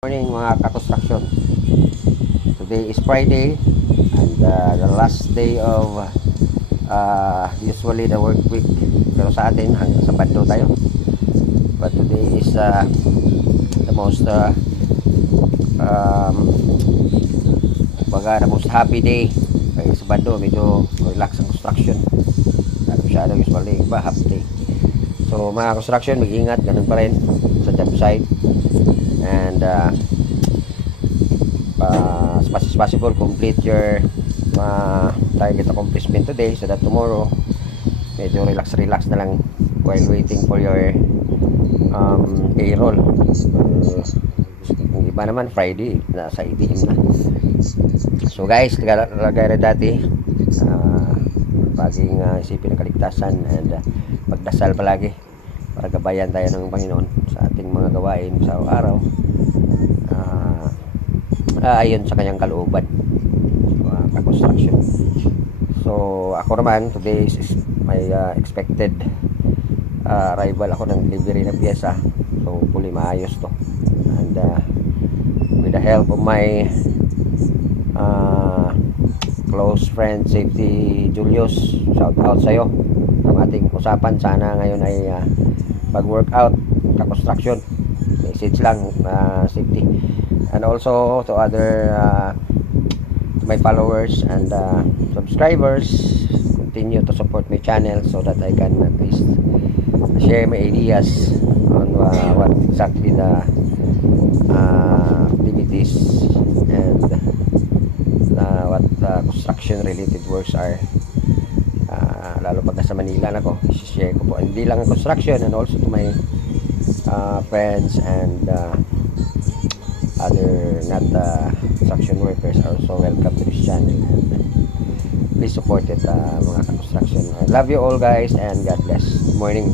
Morning mga ka-construction. Today is Friday and the last day of usually the work week. Pero sa atin hanggang Sabado tayo. But today is the most the most happy day. Kaya Sabado medyo relax ang construction. Ano siya usually iba half day. So mga construction, mag-ingat ganun pa rin sa job site. And as much as possible complete your target accomplishment today so that tomorrow medyo relax na lang while waiting for your payroll. Yung iba naman Friday nasa ATM na. So guys, lagay na dati paging isipin ang kaligtasan and magdasal palagi para gabayan tayo ng Panginoon sa ating mga gawain sa araw ayon sa kanyang kalooban sa construction. So ako naman today is my expected arrival ako ng delivery na pyesa. So hopefully maayos to and with the help of my close friend Safety Julius, shout out sa'yo. Ang ating usapan sana ngayon ay pag-workout ka-construction, message lang safety, and also to other to my followers and subscribers, continue to support my channel so that I can at least share my ideas on what exactly the activities and what construction related works are. Lalo pag nasa Manila na ko, share ko po hindi lang construction and also to my friends and other not construction workers are also welcome to this channel and please support it mga construction. I love you all guys and God bless. Good morning.